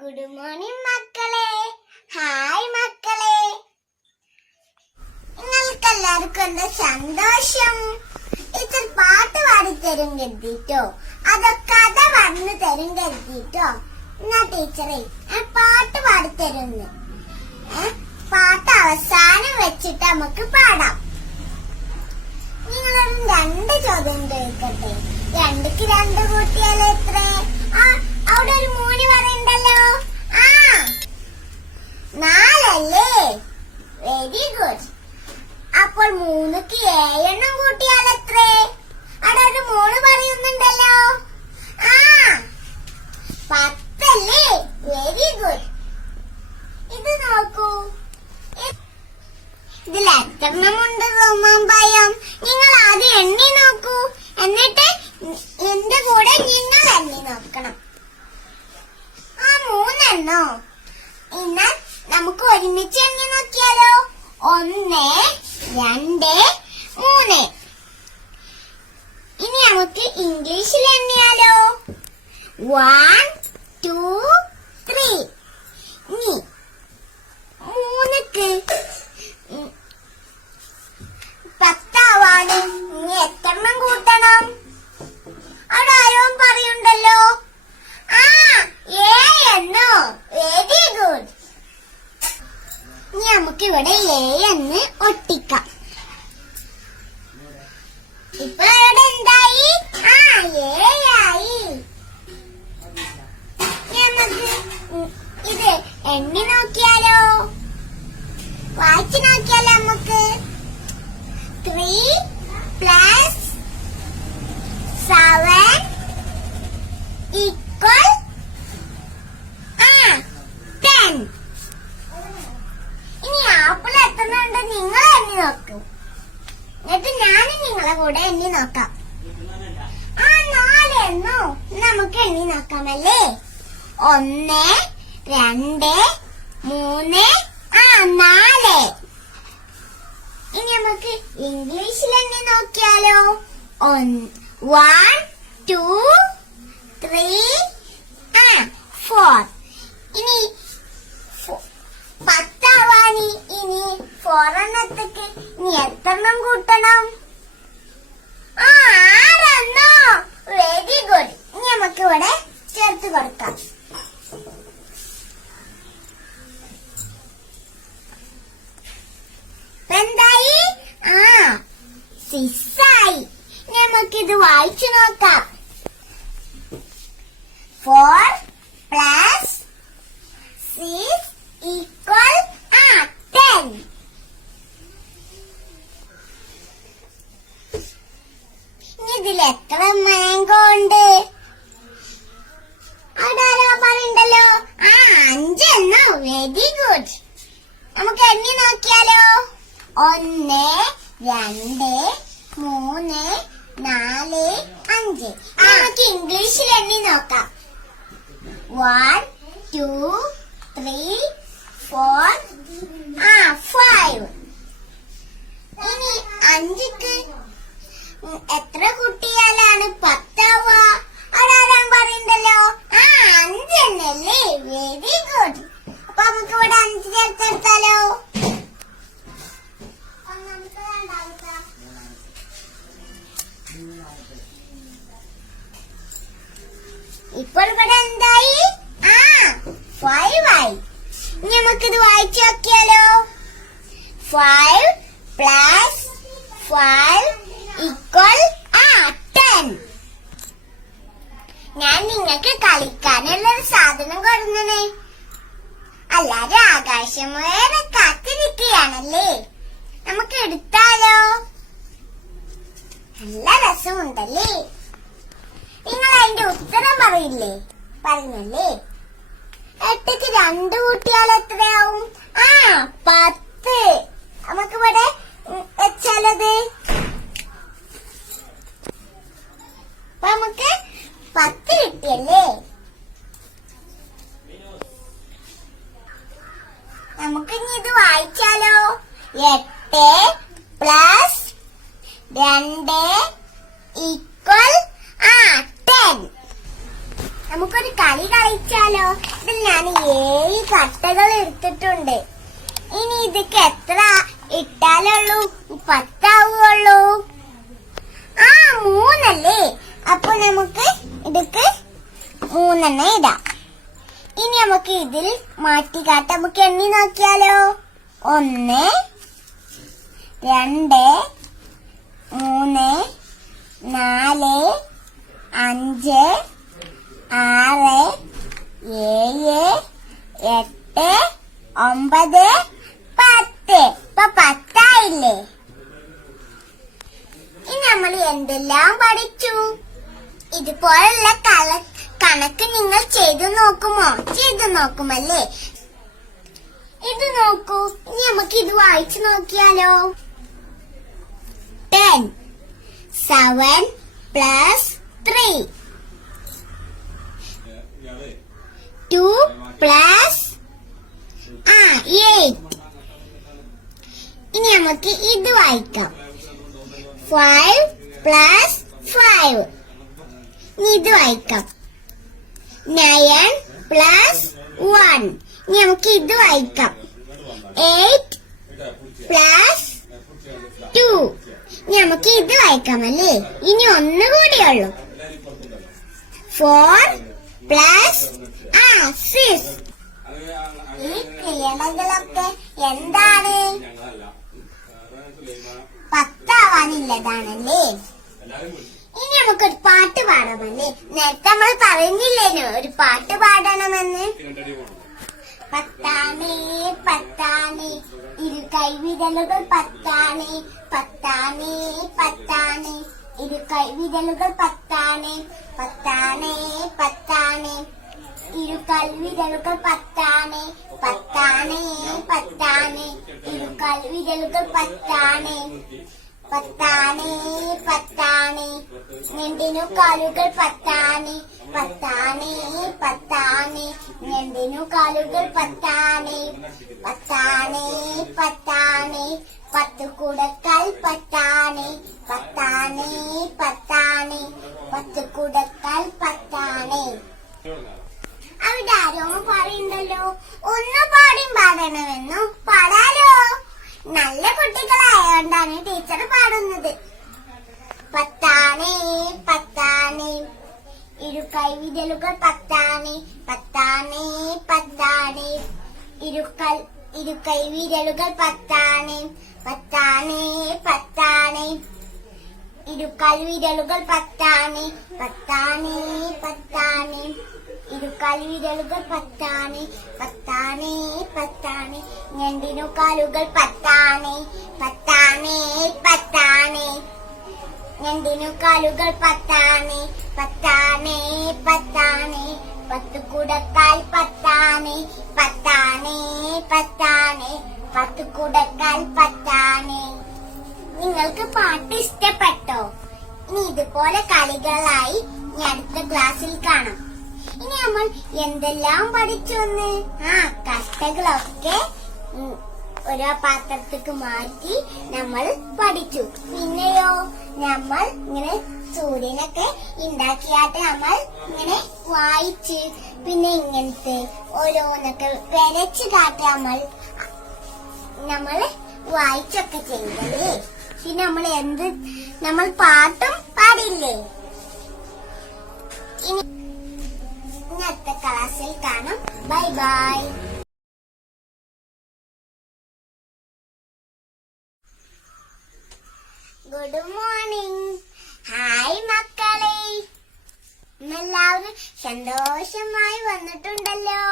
Good morning മക്കളെ. Hi മക്കളെ, നിങ്ങൾക്കെല്ലാവർക്കും എന്താ സന്തോഷം? ടീച്ചർ പാട്ട് പാടിത്തരും കരുതിട്ടോ, അതോ കഥ പറഞ്ഞു തരും കരുതിട്ടോ? എന്നാ ടീച്ചറെ പാട്ട് പാടിത്തരുന്ന്. പാട്ട് അവസാനം വെച്ചിട്ട് നമുക്ക് പാടാം. നിങ്ങളൊരു 2 ചോദ്യം ചോദിക്കട്ടെ. 2ക്ക് 2 കൂട്ടിയാൽ എത്ര? അവിടെ ഒരു 3 പറയണ്ടല്ലോ. 4 അല്ലേ? Very good. അപ്പോൾ 3ക്ക് 7 എണ്ണം കൂട്ടിയാൽ എത്ര? അവിടെ ഒരു 3 പറയുന്നുണ്ടല്ലോ. 10 അല്ലേ? Very good. ഇത് നോക്കൂ, ഇതിൽ എത്രണ്ണമുണ്ട് റോമാമ്പയം? നിങ്ങൾ ആദ്യം എണ്ണി നോക്കൂ, എന്നിട്ട് എന്റെ കൂടെ നിങ്ങൾ എണ്ണി നോക്കണം. 3 എണ്ണോ? എന്നാൽ നമുക്ക് ഒരുമിച്ച് എണ്ണി നോക്കിയാലോ? 1 2 3. ഇനി നമുക്ക് ഇംഗ്ലീഷിൽ എണ്ണിയാലോ? 1 2 3. ഇനി 3ക്ക് 10 ആവാനും ഇനി എത്രണ്ണം കൂട്ടണം? അവിടെ ആരോ പറയുണ്ടല്ലോ. 7 എന്നോ? Very good. ഇനി നമുക്ക് ഇവിടെ 7 എന്ന് ഒട്ടിക്കാം. ഇപ്പൊ ഇവിടെ എന്തായി? 7 ആയി. നമുക്ക് ഇത് എണ്ണി നോക്കിയാലോ? വായിച്ചു നോക്കിയാലോ? നമുക്ക് 3 + 7 = 10. ഇനി ആപ്പിൾ എത്തുന്നുണ്ട് നിങ്ങൾ എണ്ണി നോക്കൂ, എന്നിട്ട് ഞാനും നിങ്ങളെ കൂടെ എണ്ണി നോക്കാം. 4 എന്നോ? നമുക്ക് എണ്ണി നോക്കാമല്ലേ? 1 2 3 4. ഇനി നമുക്ക് ഇംഗ്ലീഷിൽ എണ്ണി നോക്കിയാലോ? 1 2 3 4. ഇനി 10 ആവാനി ഇനി 4 എണ്ണത്തേക്ക് ഇനി എത്രണ്ണം കൂട്ടണം? 6 എന്നോ? Very good. ഇനി നമുക്ക് ഇവിടെ ചേർത്ത് കൊടുക്കാം. എന്തായി? 6 ആയി. നമുക്കിത് വായിച്ചു നോക്കാം. 4 + 6 = 10. ഇനി ഇതിൽ എത്ര മാംഗോ ഉണ്ട്? അവിടെ ആരോ പറയുണ്ടല്ലോ. 5 എന്നോ? Very good. നമുക്ക് എണ്ണി നോക്കിയാലോ? 1 2 3 4 5. നമുക്ക് ഇംഗ്ലീഷിൽ എണ്ണി നോക്കാം. 1 2 3 4 5. ഇനി 5ക്ക് എത്ര കൂട്ടിയാലാണ് 10 ആവുക? അവിടെ പറയുണ്ടല്ലോ. 5 എന്നല്ലേ? Very good. അപ്പൊ നമുക്ക് ഇവിടെ 5 ചേർത്തെടുത്താലോ? ഇപ്പോൾ ഇവിടെ എന്തായി? 5 ആയി. ഇനി നമുക്കിത് വായിച്ചു നോക്കിയാലോ? 5 + 5 = 10. ഞാൻ നിങ്ങൾക്ക് കളിക്കാനുള്ളൊരു സാധനം കൊടുന്നേ. എല്ലാരും ആകാശമേറെ കാത്തിരിക്കുകയാണല്ലേ. നമുക്ക് എടുത്താലോ? നല്ല രസമുണ്ടല്ലേ? നിങ്ങൾ അതിന്റെ ഉത്തരം പറയില്ലേ? പറഞ്ഞല്ലേ? 8ക്ക് 2 കൂട്ടിയാൽ എത്രയാവും? 10. നമുക്ക് ഇവിടെ വെച്ചാലത് നമുക്ക് 10 കിട്ടിയല്ലേ? നമുക്ക് ഇനി ഇത് വായിച്ചാലോ? 8 + 2 = 10. നമുക്കൊരു കളി കളിച്ചാലോ? ഇതിൽ ഞാൻ 7 കട്ടകൾ എടുത്തിട്ടുണ്ട്. ഇനി ഇതൊക്കെ എത്ര ഇട്ടാലുള്ളൂ 10 ആവുള്ളൂ? 3 അല്ലേ? അപ്പൊ നമുക്ക് ഇതൊക്കെ 3 ഇടാം. ഇനി നമുക്ക് ഇതിൽ മാറ്റിക്കാട്ട് നമുക്ക് എണ്ണി നോക്കിയാലോ? 1 2 3 4 5 6 7 8 9 10. ഇപ്പൊ 10 ആയില്ലേ? ഇനി നമ്മൾ എന്തെല്ലാം പഠിച്ചു? ഇതുപോലുള്ള കണക്ക് നിങ്ങൾ ചെയ്തു നോക്കുമല്ലേ? ഇത് നോക്കൂ. ഇനി നമുക്ക് ഇത് വായിച്ചു നോക്കിയാലോ? 10 7 plus 3 2 plus 8. ഇനി നമുക്ക് ഇത് വായിക്കാം. 5 plus 5. ഇനി ഇത് വായിക്കാം. 9 plus 1. ഇനി നമുക്ക് ഇത് വായിക്കാം. 8 plus 2. ഇനി നമുക്ക് ഇത് വായിക്കാമല്ലേ? ഇനി ഒന്നുകൂടിയുള്ളൂ. 4 plus 6. ഈ ക്രിയകളൊക്കെ എന്താണ്? 10 ആവാനുള്ളതാണല്ലേ? ഇനി നമുക്കൊരു പാട്ട് പാടാമല്ലേ? നേരത്തെ നമ്മൾ പറഞ്ഞില്ലേനോ ഒരു പാട്ട് പാടണമെന്ന്? പത്താണേ പത്താണേ ഇരു കൈവിരലുകൾ പത്താണേ, പത്താണേ പത്താണേ ഇരു കൈവിരലുകൾ പത്താണേ, പത്താണേ പത്താണേ ഇരു കൈവിരലുകൾ പത്താണേ, പത്താണേ പത്താണേ ഇരു കൈവിരലുകൾ പത്താണേ, പത്താണേ പത്താണേ ഞെണ്ടിനു കാലുകൾ പത്താണേ, പത്താണേ പത്താണേ ഞെണ്ടിനു കാലുകൾ പത്താണേ, പത്താണേ പത്താണേ 10 കുടക്കാൽ പത്താണേ, പത്താണേ പത്താണേ 10 കുടക്കാൽ പത്താണേ. അവിടെ ആരോമ പറയുന്നുണ്ടല്ലോ, ഒന്ന് പാടണമെന്നു പാടാലോ? നല്ല കുട്ടികളായോണ്ടാണ് ടീച്ചർ പാടുന്നത്. പത്താണേ പത്താണേ ഇരു കൈവിരലുകൾ പത്താണേ, പത്താണേ പത്താണേ ഇരു കൈവിരലുകൾ പത്താണേ, പത്താണേ പത്താണേ ഇരു കൈവിരലുകൾ പത്താണേ, പത്താണേ പത്താണേ ഇരു കൈവിരലുകൾ പത്താണേ, പത്താണേ പത്താണേ ഞെണ്ടിനു കാലുകൾ പത്താണേ, പത്താണേ പത്താണേ ഞെണ്ടിനു കാലുകൾ പത്താണേ, പത്താണേ പത്താണേ 10 കുടക്കാൽ പത്താണേ, പത്താണേ പത്താണേ 10 കുടക്കാൽ പത്താണേ. നിങ്ങൾക്ക് പാട്ട് ഇഷ്ടപ്പെട്ടോ? ഇനി ഇതുപോലെ കളികളായി അടുത്ത ക്ലാസ്സിൽ കാണാം. ഇനി നമ്മൾ എന്തെല്ലാം പഠിച്ചൊന്ന്? കട്ടകളൊക്കെ ഓരോ പാത്രത്തേക്ക് മാറ്റി നമ്മൾ പഠിച്ചു. പിന്നെയോ നമ്മൾ ഇങ്ങനെ സൂര്യനൊക്കെ ഉണ്ടാക്കിയാട്ട് നമ്മൾ ഇങ്ങനെ വായിച്ച്, പിന്നെ ഇങ്ങനത്തെ ഓരോന്നൊക്കെ വരച്ച് കാട്ടി നമ്മൾ വായിച്ചൊക്കെ ചെയ്തല്ലേ? പിന്നെ നമ്മൾ പാട്ടും പാടില്ലേ? ഇനി അടുത്ത ക്ലാസ്സിൽ കാണാം. Bye bye. Good morning. Hi മക്കളെ, ഇന്നെല്ലാവരും സന്തോഷമായി വന്നിട്ടുണ്ടല്ലോ.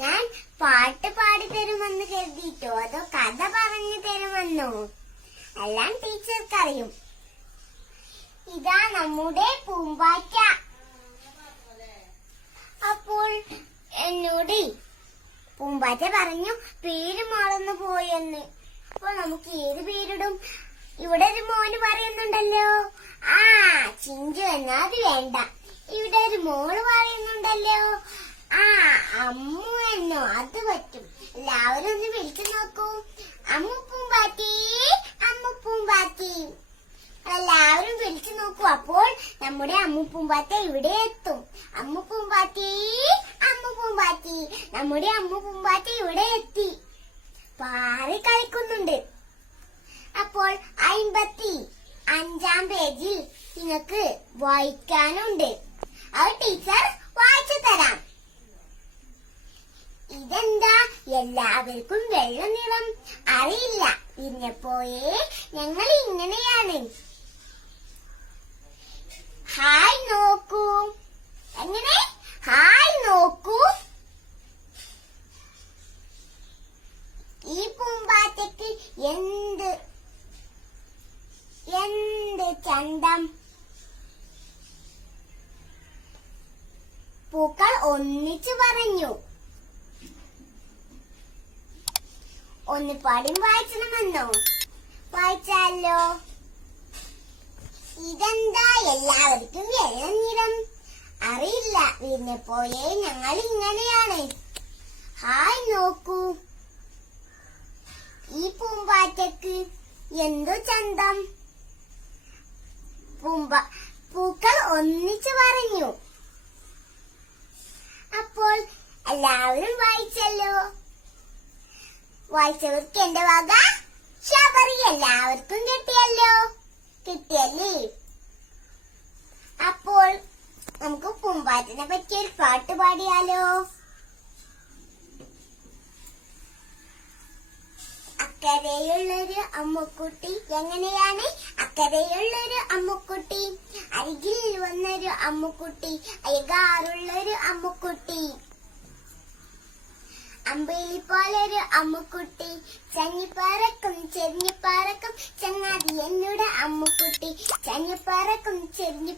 ഞാൻ പാട്ട് പാടി തരുമെന്ന് കരുതിയിട്ടോ അതോ കഥ പറഞ്ഞു തരുമെന്നോ? എല്ലാം ടീച്ചർക്കറിയും. ഇതാ നമ്മുടെ പൂമ്പാറ്റ. അപ്പോൾ എന്നോട് പൂമ്പാറ്റ പറഞ്ഞു പേര് മറന്നു പോയെന്ന്. അപ്പൊ നമുക്ക് ഏത് പേരിടും? ഇവിടെ ഒരു മോന് പറയുന്നുണ്ടല്ലോ, ചിഞ്ചു എന്നാ അത് വേണ്ട. ഇവിടെ ഒരു മോള് പറയുന്നുണ്ടല്ലോ, അമ്മു എന്നോ അത് പറ്റും. എല്ലാവരും ഒന്ന് വിളിച്ചു നോക്കൂ. അമ്മു പൂമ്പാറ്റി, അമ്മു പൂമ്പാറ്റി. എല്ലാവരും വിളിച്ചു നോക്കൂ. അപ്പോൾ നമ്മുടെ അമ്മു പൂമ്പാറ്റ ഇവിടെ എത്തും. അമ്മു പൂമ്പാറ്റി, അമ്മു പൂമ്പാറ്റി, നമ്മുടെ അമ്മു പൂമ്പാറ്റി ഇവിടെ എത്തി. പാറി കളിക്കുന്നുണ്ട്. അപ്പോൾ 55-ാം പേജിൽ നിങ്ങൾക്ക് വായിക്കാനുണ്ട്. അത് ടീച്ചർ വായിച്ചു തരാം. ഇതെന്താ എല്ലാവർക്കും വെള്ള നിറം? അറിയില്ല. പിന്നെപ്പോയേ ഞങ്ങൾ ഇങ്ങനെയാണ്. ഹായ് നോക്കൂ. എങ്ങനെ? ഹായ് നോക്കൂ. ഈ പൂമ്പാറ്റയ്ക്ക് എന്ത് ചന്തം. പൂക്കൾ ഒന്നിച്ചു പറഞ്ഞു. ഒന്ന് പാടും വായിച്ചണമെന്നോ? വായിച്ചാലോ? ഇതെന്താ എല്ലാവർക്കും വെള്ള നിറം? അറിയില്ല. വീടിനെപ്പോയേ ഞങ്ങൾ ഇങ്ങനെയാണ്. ഹായ് നോക്കൂ. ഈ പൂമ്പാറ്റയ്ക്ക് എന്തു ചന്തം. പൂക്കൾ ഒന്നിച്ചു പറഞ്ഞു. അപ്പോൾ എല്ലാവരും വായിച്ചല്ലോ. വായിച്ചവർക്ക് എന്റെ വക ശബരി. എല്ലാവർക്കും കിട്ടിയല്ലോ. കിട്ടിയല്ലേ? അപ്പോൾ നമുക്ക് പൂമ്പാറ്റിനെ പറ്റി ഒരു പാട്ട് പാടിയാലോ? അക്കരയുള്ളൊരു അമ്മുക്കുട്ടി. എങ്ങനെയാണ്? അക്കരയുള്ളൊരു അമ്മുക്കുട്ടി, അരികിൽ വന്നൊരു അമ്മുക്കുട്ടി, അയകാറുള്ളൊരു അമ്മുക്കുട്ടി, അമ്പിളി പോലൊരു അമ്മുക്കുട്ടി, ചങ്ങിപ്പറക്കും ചെരിഞ്ഞിപ്പറക്കും ചങ്ങാതി എന്നോട് അമ്മുക്കുട്ടി, ചങ്ങിപ്പറക്കും ചെരിഞ്ഞി